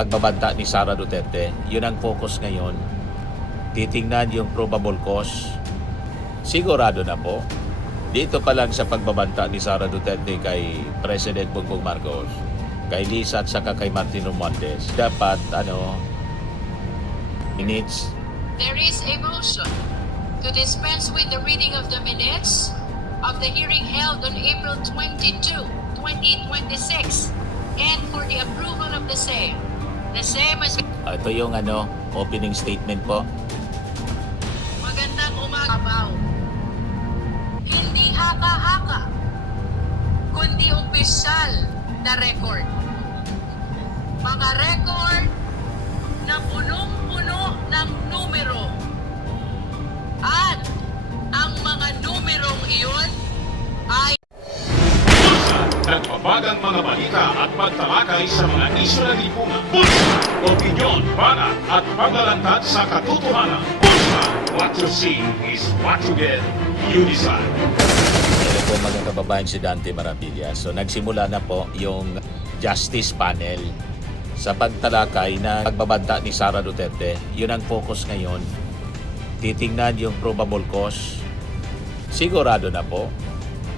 pagbabanta ni Sara Duterte, yun ang focus ngayon. Titingnan yung probable cause. Sigurado na po, dito pa lang sa pagbabanta ni Sara Duterte kay President Bongbong Marcos, kay Lisa at saka kay Martin Romualdez, dapat minutes. There is a motion to dispense with the reading of the minutes of the hearing held on April 22, 2026 and for the approval of the same. The same as... Ito yung opening statement po. Magandang umaga. Hindi haka-haka, kundi opisyal na record. Mga record na punong-puno ng numero. At ang mga numerong iyon ay nagbabagang mga balita at pagtalakay sa mga isyu ng lipunan. Bulsa! Opinyon, banat at paglalantad sa katotohanan. Bulsa! What you see is what you get. You decide. Ito po mga kababayan, si Dante Marapilla. So nagsimula na po yung Justice Panel sa pagtalakay na pagbabanta ni Sara Duterte. Yun ang focus ngayon. Titingnan yung probable cause. Sigurado na po,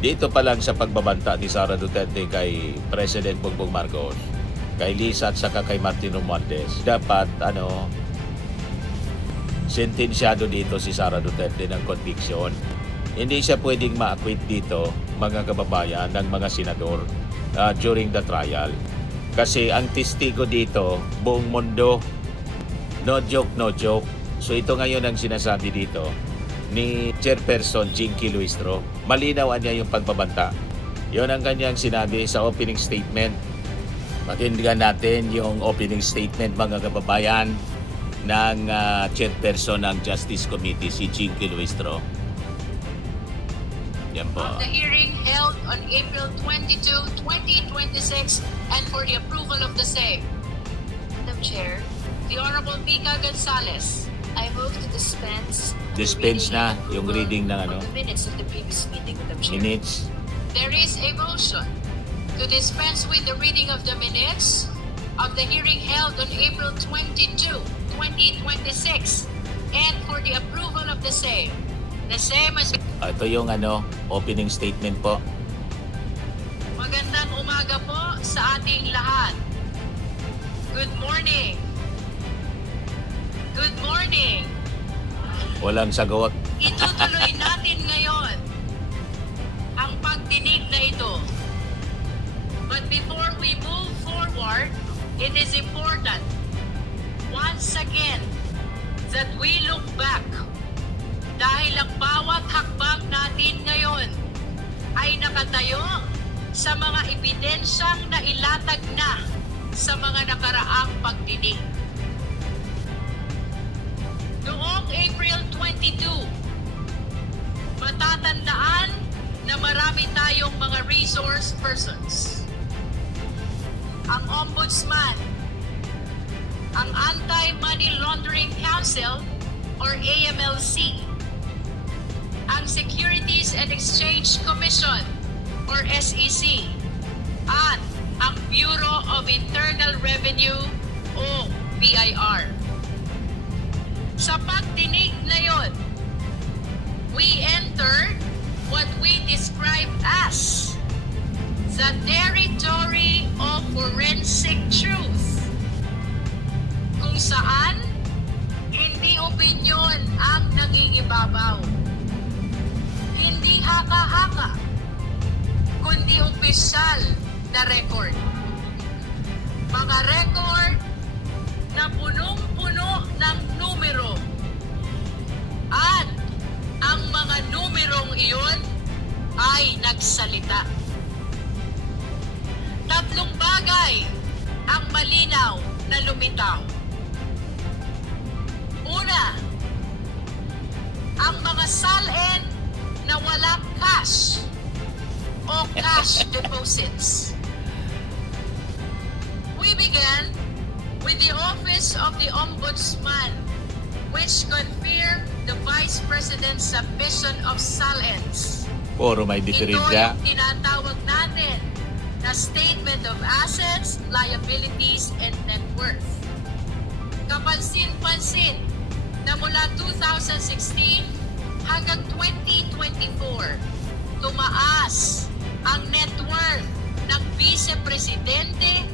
dito pa lang sa pagbabanta ni Sara Duterte kay President Bongbong Marcos, kay Lisa at saka kay Martin Romualdez, dapat sentensyado dito si Sara Duterte ng conviction. Hindi siya pwedeng ma-acquit dito, mga kababayan, ng mga senador during the trial. Kasi ang testigo dito, buong mundo, no joke, no joke. So ito ngayon ang sinasabi dito ni Chairperson Jinky Luistro. Malinawan niya yung pagbabanta. Yun ang kanyang sinabi sa opening statement. Pakinggan natin yung opening statement, mga kababayan, ng Chairperson ng Justice Committee, si Jinky Luistro. Yan po. of the hearing held on April 22, 2026 and for the approval of the same. Madam Chair, The Honorable Pica Gonzalez. I move to dispense Dispense na yung reading ng of the minutes of the previous meeting, Madam Chair. minutes. There is a motion to dispense with the reading of the minutes of the hearing held on April 22, 2026 and for the approval of the same. The same as... Ito yung opening statement po. Magandang umaga po sa ating lahat. Good morning. Good morning. Walang sagot. Itutuloy natin ngayon ang pagdinig na ito. But before we move forward, it is important once again that we look back dahil ang bawat hakbang natin ngayon ay nakatayo sa mga ebidensyang nailatag na sa mga nakaraang pagdinig. Noong April 22, matatandaan na marami tayong mga resource persons. Ang Ombudsman, ang Anti-Money Laundering Council or AMLC, ang Securities and Exchange Commission or SEC, at ang Bureau of Internal Revenue o BIR. Sa pagdinig na yon, we entered what we describe as the territory of forensic truth, kung saan hindi opinyon ang nangingibabaw, hindi haka-haka, kundi opisyal na record. Mga record na punong-puno ng numero. At ang mga numerong iyon ay nagsalita. Tatlong bagay ang malinaw na lumitaw. Una, ang mga salin na walang cash o cash deposits. We began with the Office of the Ombudsman, which confirmed the Vice President's submission of salins. Puro may Ito diferensya. yung tinatawag natin na Statement of Assets, Liabilities, and Net Worth. kapansin-pansin na mula 2016 hanggang 2024, tumaas ang net worth ng Vice Presidente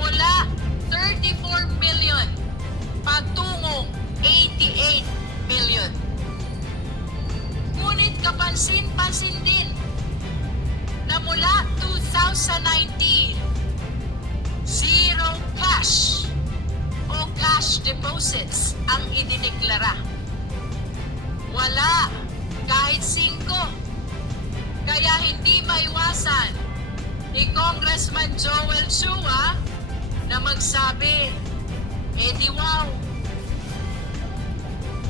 mula 34 million patungong 88 million. Ngunit kapansin-pansin din na mula 2019, zero cash o cash deposits ang idineklara. Wala kahit 5. Kaya hindi maiwasan ni Congressman Joel Chua na magsabi, di wow,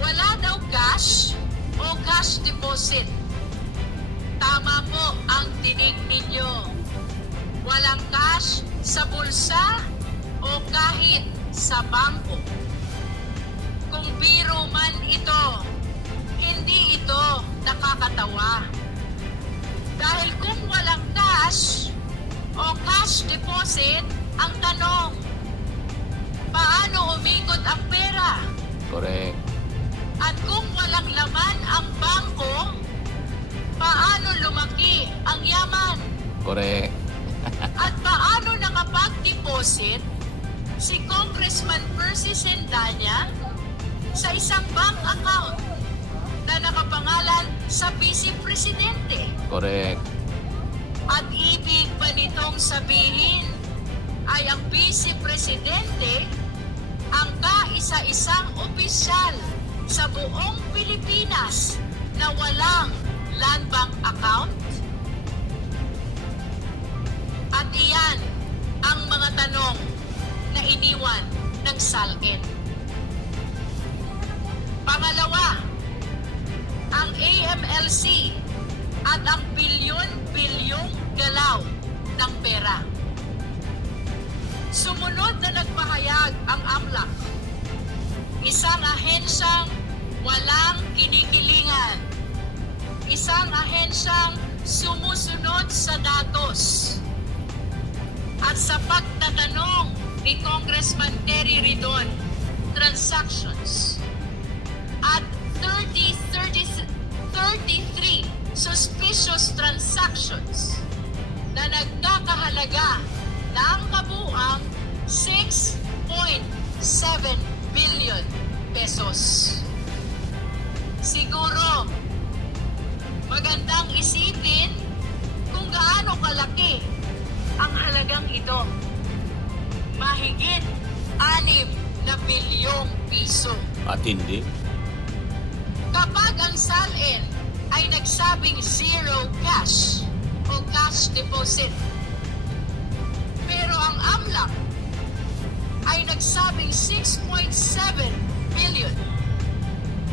wala daw cash o cash deposit. Tama po ang tinig ninyo. Walang cash sa bulsa o kahit sa bangko. Kung biro man ito, hindi ito nakakatawa. Dahil kung walang cash o cash deposit, ang tanong, paano umikot ang pera? Correct. At kung walang laman ang bangko, paano lumaki ang yaman? Correct. At paano nakapag-deposit si Congressman Percy Sendanya sa isang bank account na nakapangalan sa Vice Presidente? Correct. At ibig ba nitong sabihin ay ang Vice Presidente ang kaisa-isang opisyal sa buong Pilipinas na walang land bank account? At iyan ang mga tanong na iniwan ng SALN. Pangalawa, ang AMLC at ang bilyon-bilyong galaw ng pera. Sumunod na nagpahayag ang AMLAC, isang ahensyang walang kinikilingan, isang ahensyang sumusunod sa datos. At sa pagtatanong ni Congressman Terry Ridon, transactions at 33 suspicious transactions na nagkakahalaga ng kabuuang 6.7 billion pesos. Siguro, magandang isipin kung gaano kalaki ang halagang ito. Mahigit 6 na bilyong piso. At hindi. Kapag ang SALN ay nagsabing zero cash o cash deposit, pero ang AMLAC ay nagsabing 6.7 billion,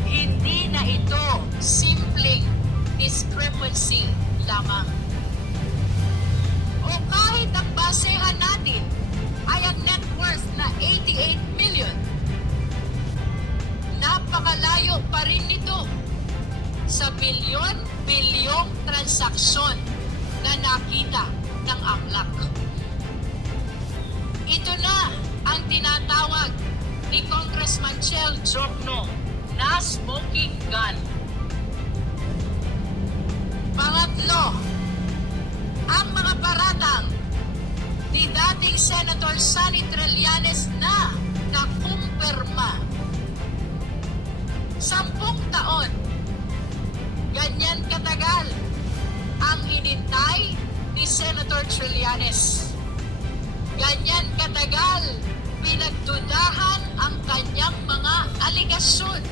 hindi na ito simpleng discrepancy lamang. O kahit ang basehan natin ay ang net worth na 88 million, napakalayo pa rin nito sa bilyon-bilyong transaksyon na nakita ng AMLAC. Ito na ang tinatawag ni Congressman Chel Jokno na smoking gun. Pangatlo, ang mga paratang ni dating Senator Sonny Trillanes na nakumpirma. 10 taon, ganyan katagal ang hinintay ni Senator Trillanes. Ganyan katagal pinagdudahan ang kanyang mga aligasyon.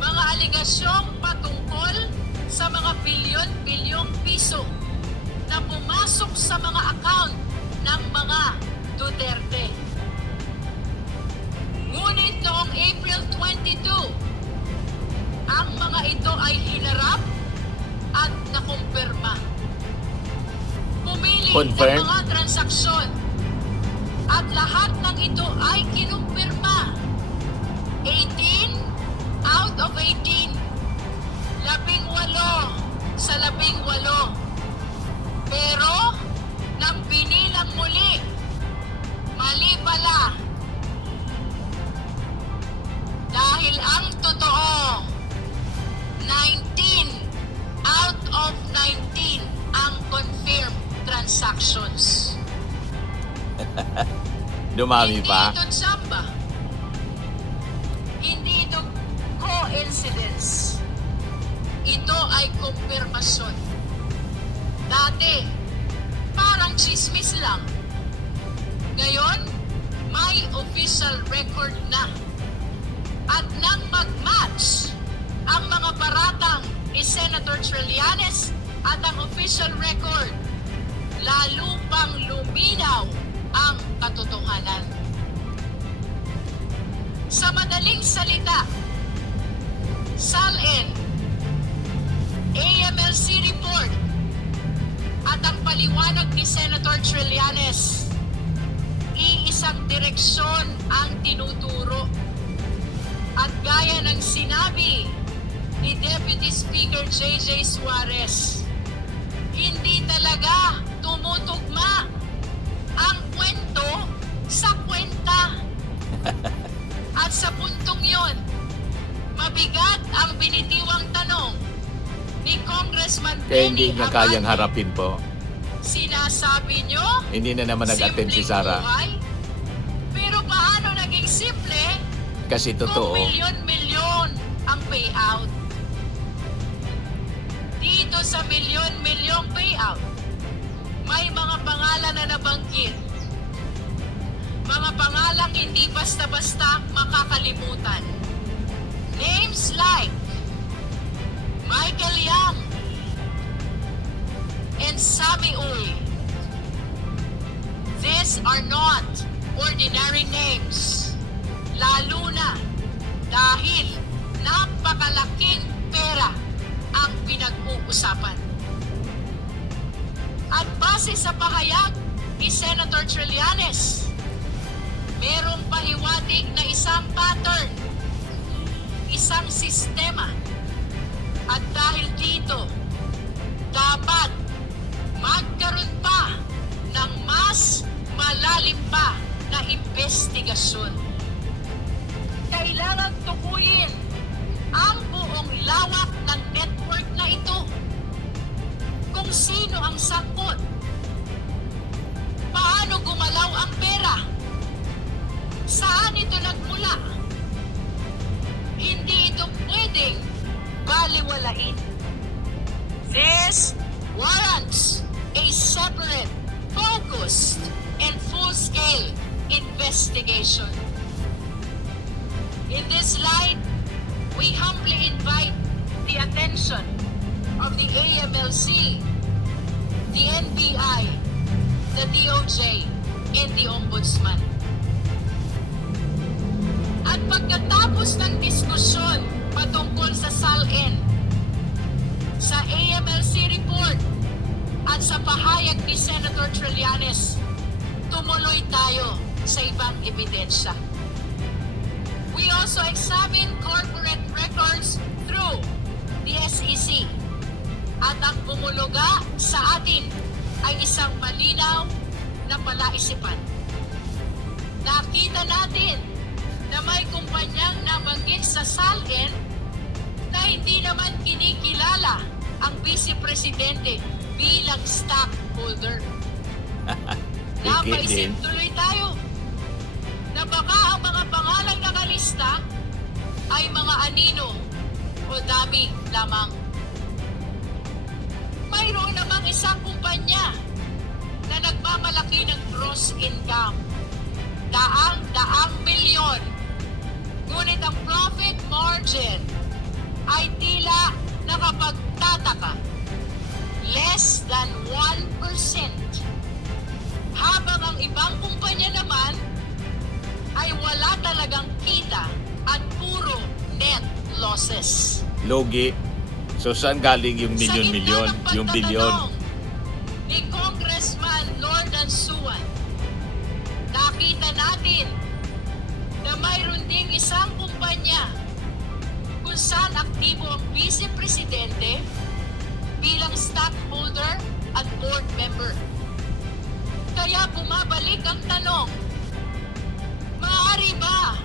Mga aligasyong patungkol sa mga bilyon-bilyong piso na pumasok sa mga account ng mga Duterte. Ngunit noong April 22, ang mga ito ay hinarap at nakumpirma. Pumili Confirm. ng mga transaksyon at lahat ng ito ay kinumpirma. 18 out of 18. 18 sa 18. Pero, nang binilang muli, mali pala. Dumami pa. Hindi ito tsamba. Hindi ito coincidence. Ito ay kumpirmasyon. Dati, parang chismis lang. Ngayon, may official record na. At nang mag-match ang mga paratang ni Senator Trillanes at ang official record, lalo pang luminaw ang katotohanan. Sa madaling salita, SALN, AMLC report, at ang paliwanag ni Senator Trillanes, iisang direksyon ang tinuturo. At gaya ng sinabi ni Deputy Speaker J.J. Suarez, hindi talaga tumutugma ang kwento sa kwenta. At sa puntong yon, mabigat ang binitiwang tanong ni Congressman Kaya hindi Benny niya kayang Abante. harapin po. Sinasabi nyo, Hindi na naman nag-attend si Sara. buhay? Pero paano naging simple Kasi kung totoo. milyon-milyon ang payout? Dito sa milyon-milyong payout, may mga pangalan na nabanggit. Mga pangalang hindi basta-basta makakalimutan. Names like Michael Yang and Sammy Uy. These are not ordinary names. Lalo na dahil napakalaking pera ang pinag-uusapan. At base sa pahayag ni Senator Trillanes, merong pahiwatig na isang pattern, isang sistema. At dahil dito, dapat magkaroon pa ng mas malalim pa na investigasyon. Kailangan tukuyin ang buong lawak ng network na ito. Kung sino ang sangkot, paano gumalaw ang pera, saan ito nagmula. Hindi ito pwedeng baliwalain. This warrants a separate, focused, and full-scale investigation. In this light, we humbly invite the attention of the AMLC, the NBI, the DOJ, and the Ombudsman. At pagkatapos ng diskusyon patungkol sa SALN, sa AMLC report, at sa pahayag ni Senator Trillanes, tumuloy tayo sa ibang ebidensya. We also examine corporate records through the SEC. At ang bumuluga sa atin ay isang malinaw na palaisipan. Nakita natin na may kumpanyang nabanggit sa SALN na hindi naman kinikilala ang Vice Presidente bilang stockholder. Napaisip tuloy tayo na baka ang mga pangalang nakalista ay mga anino o dami lamang. Mayroon namang isang kumpanya na nagmamalaki ng gross income, daang-daang milyon. Ngunit ang profit margin ay tila nakapagtataka, less than 1%. Habang ang ibang kumpanya naman ay wala talagang kita at puro net losses. Logi. So saan galing yung milyon-milyon, yung bilyon? Ni Congressman Lordan Suwan, nakita natin na mayroon ding isang kumpanya kung saan aktibo ang Vice Presidente bilang stockholder at board member. Kaya bumabalik ang tanong, maaari ba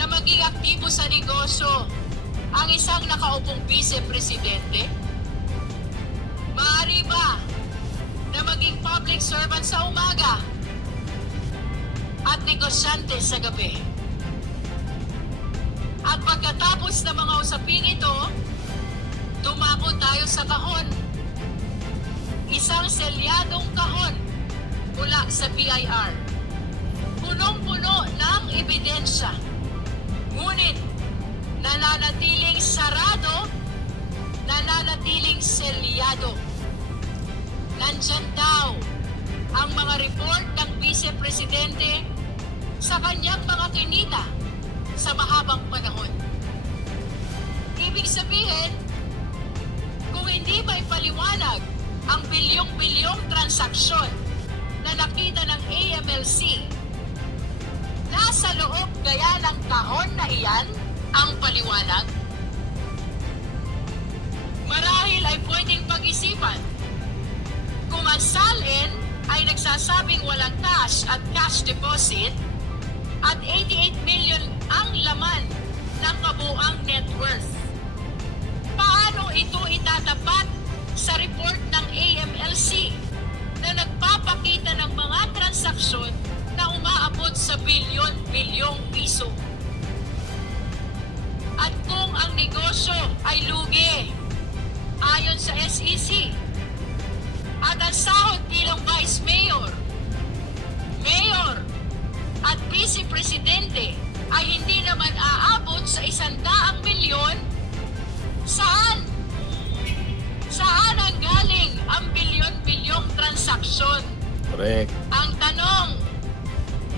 na maging aktibo sa negosyo ang isang nakaupong Vice Presidente? Maaari ba na maging public servant sa umaga at negosyante sa gabi. At pagkatapos ng mga usaping ito, tumako tayo sa kahon. Isang selyadong kahon mula sa BIR. Punong-puno ng ebidensya. Ngunit nananatiling sarado, nananatiling selyado. Nandyan daw ang mga report ng Vice Presidente sa kanyang mga kinita sa mahabang panahon. Ibig sabihin, kung hindi may paliwanag ang bilyong-bilyong transaksyon na nakita ng AMLC, nasa loob kaya ng kahon na iyan ang paliwanag? Marahil ay pwedeng pag-isipan kung ang salin ay nagsasabing walang cash at cash deposit at 88 million ang laman ng kabuang net worth. Paano ito itatapat sa report ng AMLC na nagpapakita ng mga transaksyon na umaabot sa bilyon-bilyong piso? At kung ang negosyo ay lugi ayon sa SEC at ang sahod bilang Vice Mayor, Mayor at Vice Presidente ay hindi naman aabot sa 100 milyon, saan? Saan ang galing ang bilyon-bilyong transaksyon? Correct. Ang tanong,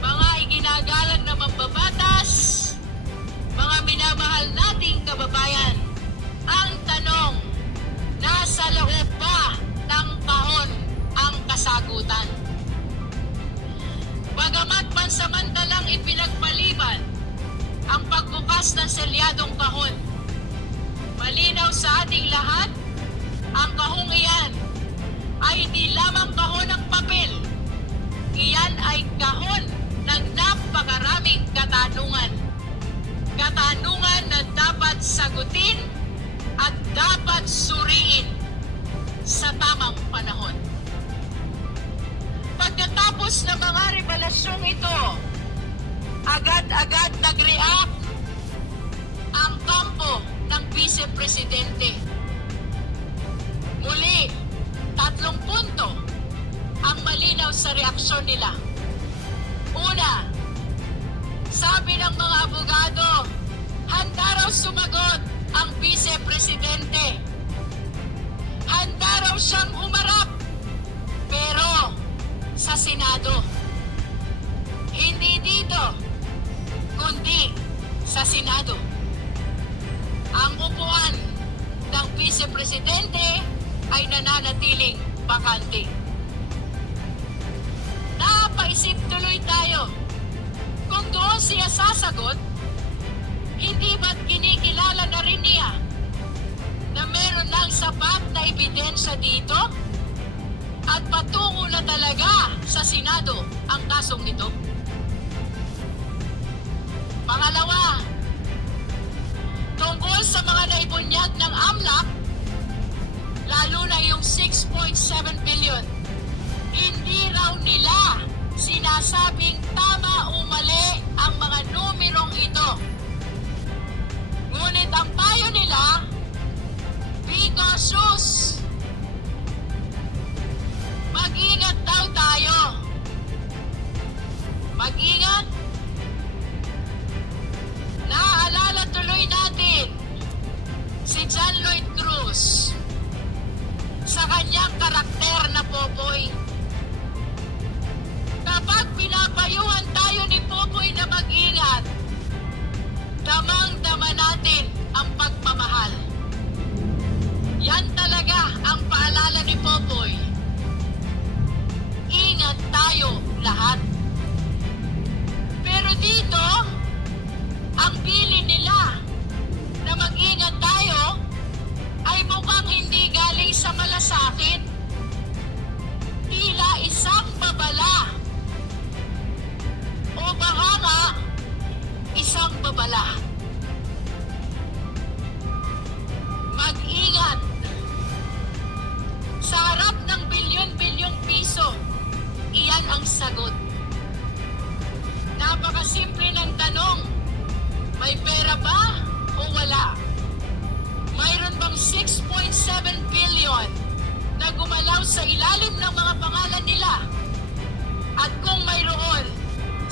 mga iginagalang na mambabatas, mga minamahal nating kababayan, ang tanong, nasa loob ba ng kahon ang kasagutan? Bagamat pansamantalang ipinagpaliban ang pagbukas ng selyadong kahon, malinaw sa ating lahat, ang kahong iyan ay hindi lamang kahon ng papel. Iyan ay kahon ng napakaraming katanungan. Katanungan na dapat sagutin at dapat suriin sa tamang panahon. Pagkatapos ng mga revelasyong ito, agad-agad nag-react ang kampo ng Vice Presidente. Muli, 3 punto ang malinaw sa reaksyon nila. Una, sabi ng mga abogado, handa raw sumagot ang Vice Presidente. Handa raw siyang humarap, pero sa Senado. Hindi dito, kundi sa Senado. Ang upuan ng Vice Presidente ay nananatiling bakante. Napaisip tuloy tayo, kung doon siya sasagot, hindi ba't kinikilala na rin niya na meron ng sapat na ebidensya dito at patungo na talaga sa Senado ang kasong ito? Pangalawa, tungkol sa mga naibunyag ng AMLAC, lalo na yung 6.7 billion, hindi raw nila sinasabing tama o mali ang mga numerong ito. Ngunit ang payo nila, be cautious. Mag-ingat daw tayo. Mag-ingat. Naaalala tuloy natin si John Lloyd Cruz sa kanyang karakter na Popoy. Kapag pinapayuhan tayo ni Popoy na mag-ingat, damang-dama natin ang pagmamahal. Yan talaga ang paalala ni Popoy. Ingat tayo lahat. Pero dito, ang bilin nila na mag-ingat tayo ay mukhang hindi galing sa malasakit. Tila isang babala. O baka nga, isang babala. Mag-ingat. Sa harap ng bilyon-bilyong piso, iyan ang sagot. sa ilalim ng mga pangalan nila? At kung mayroon,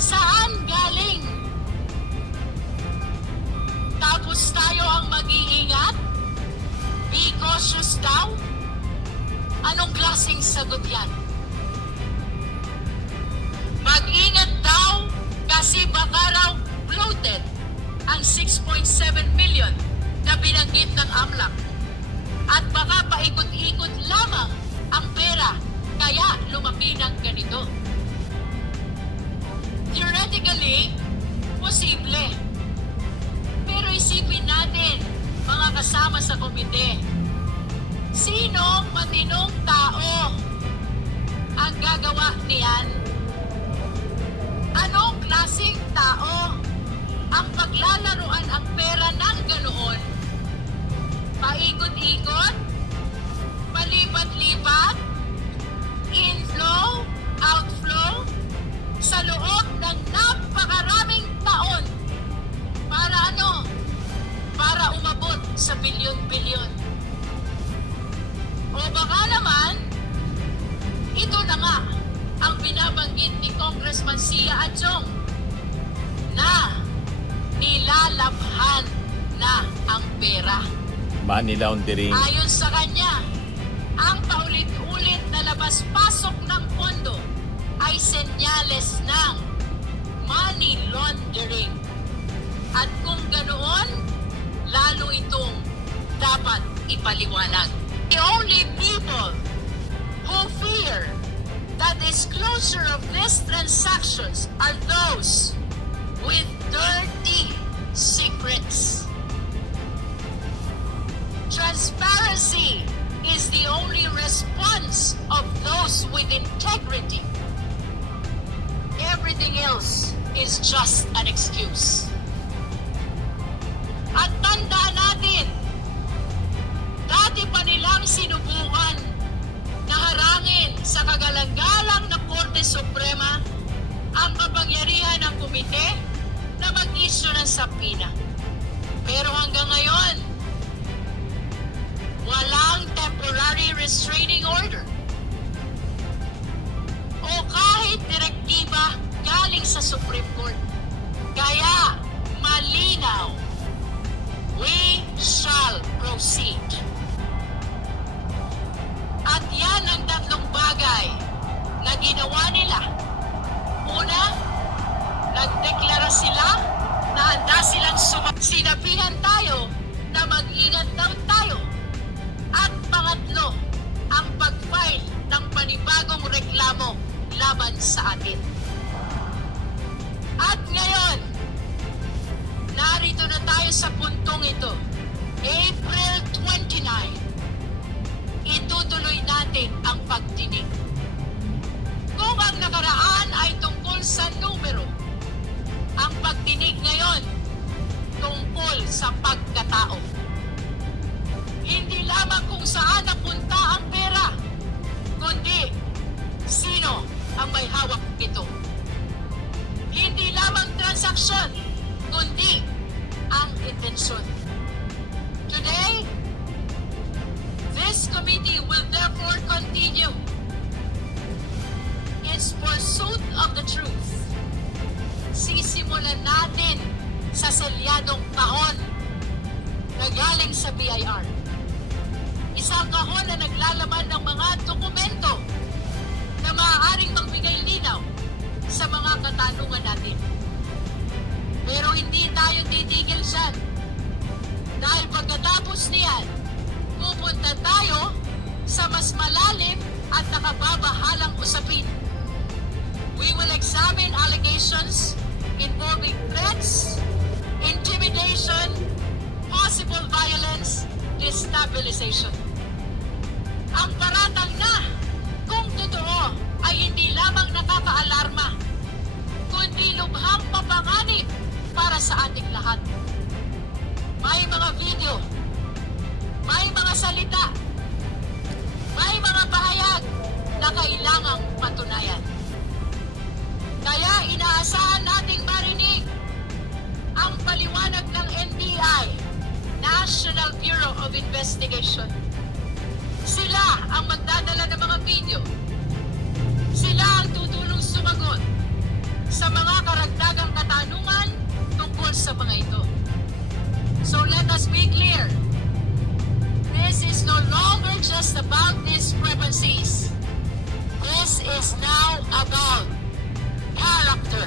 saan galing? Tapos tayo ang mag-iingat? Be cautious daw? Anong klaseng sagot yan? Mag-ingat daw kasi baka raw bloated ang 6.7 million na binanggit ng AMLAC. At baka paikot-ikot lamang ang pera kaya lumaki ng ganito. Theoretically, posible. Pero isipin natin, mga kasama sa komite, sinong matinong tao ang gagawa niyan? Anong klaseng tao ang paglalaruan ang pera ng ganoon? Paikot-ikot? Palipat-lipat? Inflow? Outflow? Sa loob ng napakaraming taon? Para ano? Para umabot sa bilyon-bilyon. O baka naman, ito na nga ang binabanggit ni Congressman Sia Adjong na nilalabhan na ang pera. Money laundering. Ayon sa kanya, ang paulit-ulit na labas-pasok ng pondo ay senyales ng money laundering. At kung ganoon, lalo itong dapat ipaliwanag. The only people who fear the disclosure of these transactions are those with dirty secrets. Transparency is the only response of those with integrity. Everything else is just an excuse. At tandaan natin, dati pa nilang sinubukan na harangin sa kagalang-galang na Korte Suprema ang kapangyarihan ng komite na mag-issue ng subpoena. Pero hanggang ngayon, walang temporary restraining order o kahit direktiba galing sa Supreme Court. Kaya, malinaw, we shall proceed. At yan ang tatlong bagay na ginawa nila. Una, nagdeklara sila na handa silang sinabihan tayo na mag-ingat daw tayo. At pangatlo, ang pag-file ng panibagong reklamo laban sa atin. At ngayon, narito na tayo sa puntong ito. April 29, itutuloy natin ang pagdinig. Kung ang nakaraan ay tungkol sa numero, ang pagdinig ngayon tungkol sa pagkatao. Hindi lamang kung saan napunta ang pera, kundi sino ang may hawak nito. Hindi lamang transaksyon, kundi ang intensyon. Today, this committee will therefore continue its pursuit of the truth. Sisimulan natin sa selyadong kahon na galing sa BIR. Isang kahon na naglalaman ng mga dokumento na maaaring magbigay linaw sa mga katanungan natin. Pero hindi tayo titigil dyan. Dahil pagkatapos niyan, pupunta tayo sa mas malalim at nakababahalang usapin. We will examine allegations involving threats, intimidation, possible violence, destabilization. Ang paratang na, kung totoo, ay hindi lamang nakakaalarma, kundi lubhang papanganib para sa ating lahat. May mga video, may mga salita, may mga pahayag na kailangang patunayan. Kaya inaasahan nating marinig ang paliwanag ng NBI, National Bureau of Investigation. Sila Sila ang magdadala ng mga video. Sila ang tutulong sumagot sa mga karagdagang katanungan tungkol sa mga ito. So let us be clear. This is no longer just about discrepancies. This is now about character.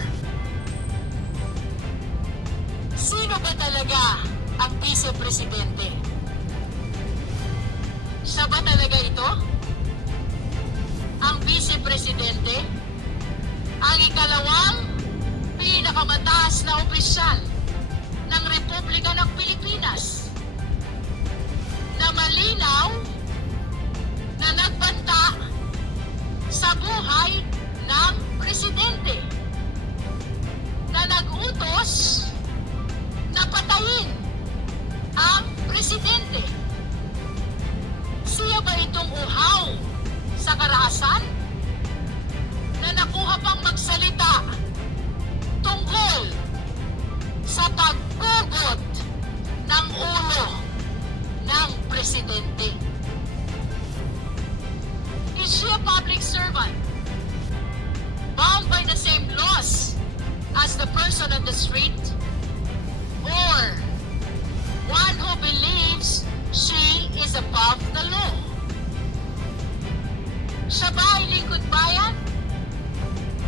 Sino ba talaga ang vice-presidente? Siya ba talaga ito? Ang vice-presidente? Ang ikalawang pinakamataas na opisyal ng Republika ng Pilipinas na malinaw na nagbanta sa buhay ng presidente, na nag-utos na patayin ang presidente. Siya ba itong uhaw sa karahasan na nakuha pang magsalita tungkol sa pagpugot ng ulo ng presidente? Is she a public servant bound by the same laws as the person on the street? Or one who believes she is above the law? Siya ba ay lingkod bayan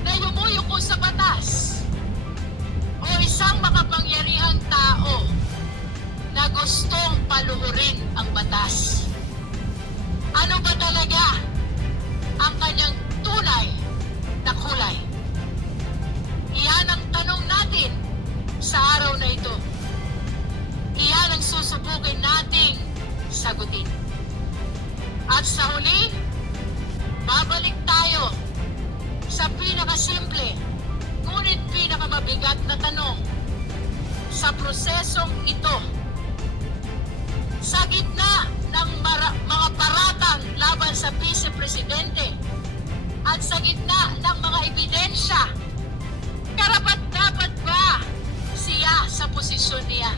na yumuyuko sa batas? O isang makapangyarihang tao na gustong paluhurin ang batas? Ano ba talaga ang kanyang tunay na kulay? Iyan ang tanong natin sa araw na ito. Iyan ang susubukin nating sagutin. At sa huli, babalik tayo sa pinakasimple ngunit pinakamabigat na tanong sa prosesong ito. Sa gitna ng mga paratang laban sa vice-presidente at sa gitna ng mga ebidensya, karapat-dapat ba siya sa posisyon niya?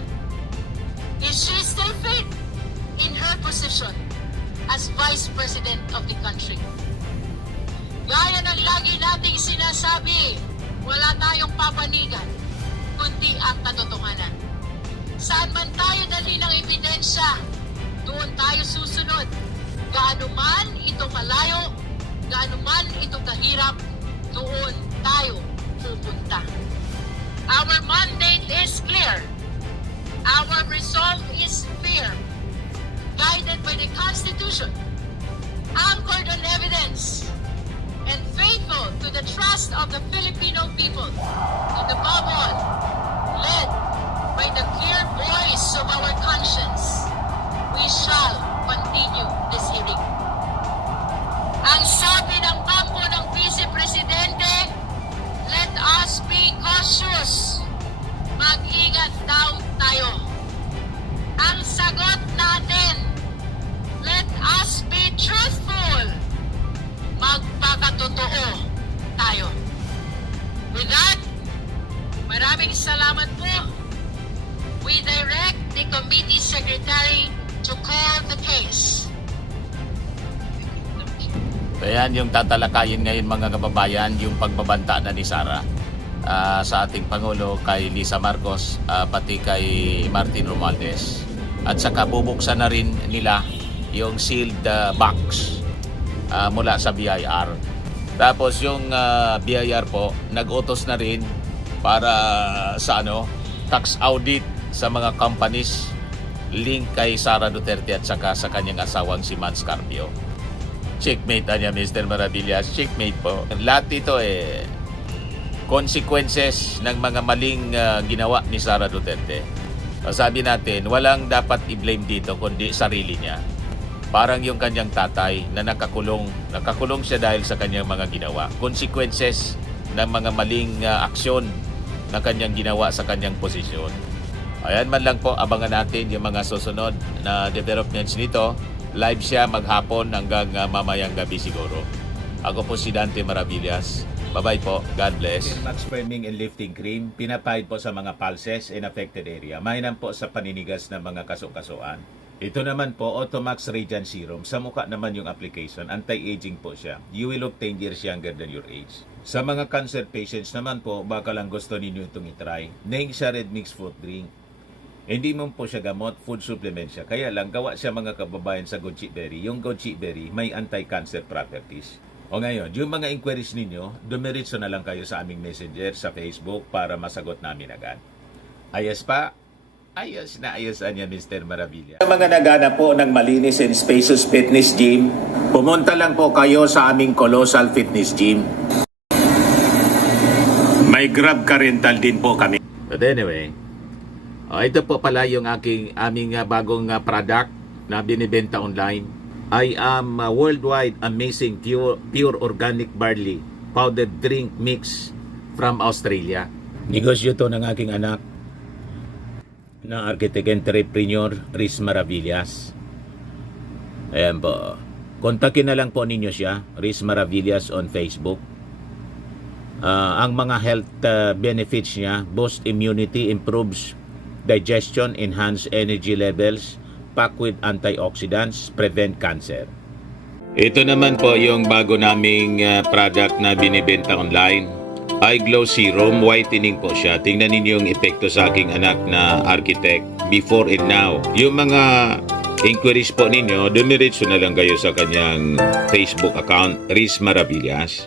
Is she still fit in her position as Vice President of the country? Gaya ng lagi nating sinasabi, wala tayong papanigan, kundi ang katotohanan. Saan man tayo dali ng ebidensya, doon tayo susunod. Gaano man ito kalayo, gaano man ito kahirap, doon tayo pupunta. Our mandate is clear. Our resolve is firm, guided by the Constitution, anchored on evidence, and faithful to the trust of the Filipino people, and above all, led by the clear voice of our conscience. We shall continue this hearing. Ang sabi ng kampo ng Vice-Presidente, let us be cautious. Mag-ingat daw tayo. Ang sagot natin, let us be truthful. Magpakatotoo tayo. With that, maraming salamat po. We direct the committee secretary to call the case. Ayan yung tatalakayin ngayon mga kababayan, yung pagbabanta na ni Sara sa ating Pangulo kay Lisa Marcos, pati kay Martin Romualdez. At saka bubuksan na rin nila yung sealed box mula sa BIR. Tapos yung BIR po, nag-utos na rin para sa tax audit sa mga companies link kay Sara Duterte at saka sa kanyang asawang si Mans Carpio. Checkmate niya, Mr. Maravillas. Checkmate po. Lahat ito consequences ng mga maling ginawa ni Sara Duterte. Sabi natin, walang dapat i-blame dito kundi sarili niya. Parang yung kanyang tatay na nakakulong siya dahil sa kanyang mga ginawa. Consequences ng mga maling aksyon na kanyang ginawa sa kanyang posisyon. Ayan man lang po, abangan natin yung mga susunod na developments nito. Live siya maghapon hanggang mamayang gabi siguro. Ako po si Dante Maravillas. Bye-bye po. God bless. Max Firming and Lifting Cream, pinapahid po sa mga pulses in affected area. Mainam po sa paninigas ng mga kaso-kasuan. Ito naman po, Automax Radiant Serum. Sa mukha naman yung application. Anti-aging po siya. You will look 10 years younger than your age. Sa mga cancer patients naman po, baka lang gusto ninyo itong itry. Neng siya red mixed fruit drink. Hindi mo po siya gamot, food supplement siya. Kaya lang, gawa siya mga kababayan sa goji berry. Yung goji berry may anti-cancer properties. O ngayon, yung mga inquiries ninyo, dumiritso na lang kayo sa aming messenger sa Facebook para masagot namin agad. Ayos pa? Ayos na ayos niya, Mr. Maravilla. Sa mga naghanap po ng malinis and spacious fitness gym, pumunta lang po kayo sa aming Colossal Fitness Gym. May Grab car rental din po kami. But anyway, ito po pala yung aming bagong product na binibenta online. I am worldwide amazing pure organic barley powdered drink mix from Australia. Negosyo to ng aking anak na architect entrepreneur Riz Maravillas. Ayan po. Kontakin na lang po ninyo siya, Riz Maravillas on Facebook. Ang mga health benefits niya, boost immunity, improves digestion, enhance energy levels, pack with antioxidants, prevent cancer. Ito naman po yung bago naming product na binibenta online. Eye Glow Serum, whitening po siya. Tingnan ninyo yung epekto sa aking anak na architect before and now. Yung mga inquiries po ninyo, dumiretso na lang kayo sa kanyang Facebook account, Riz Maravillas.